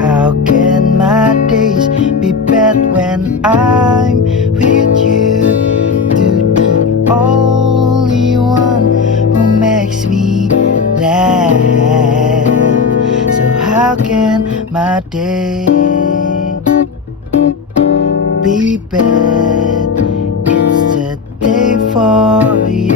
How can my days be bad when I'm with you? To the only one who makes me laugh. So how can my day be bad? It's a day for you.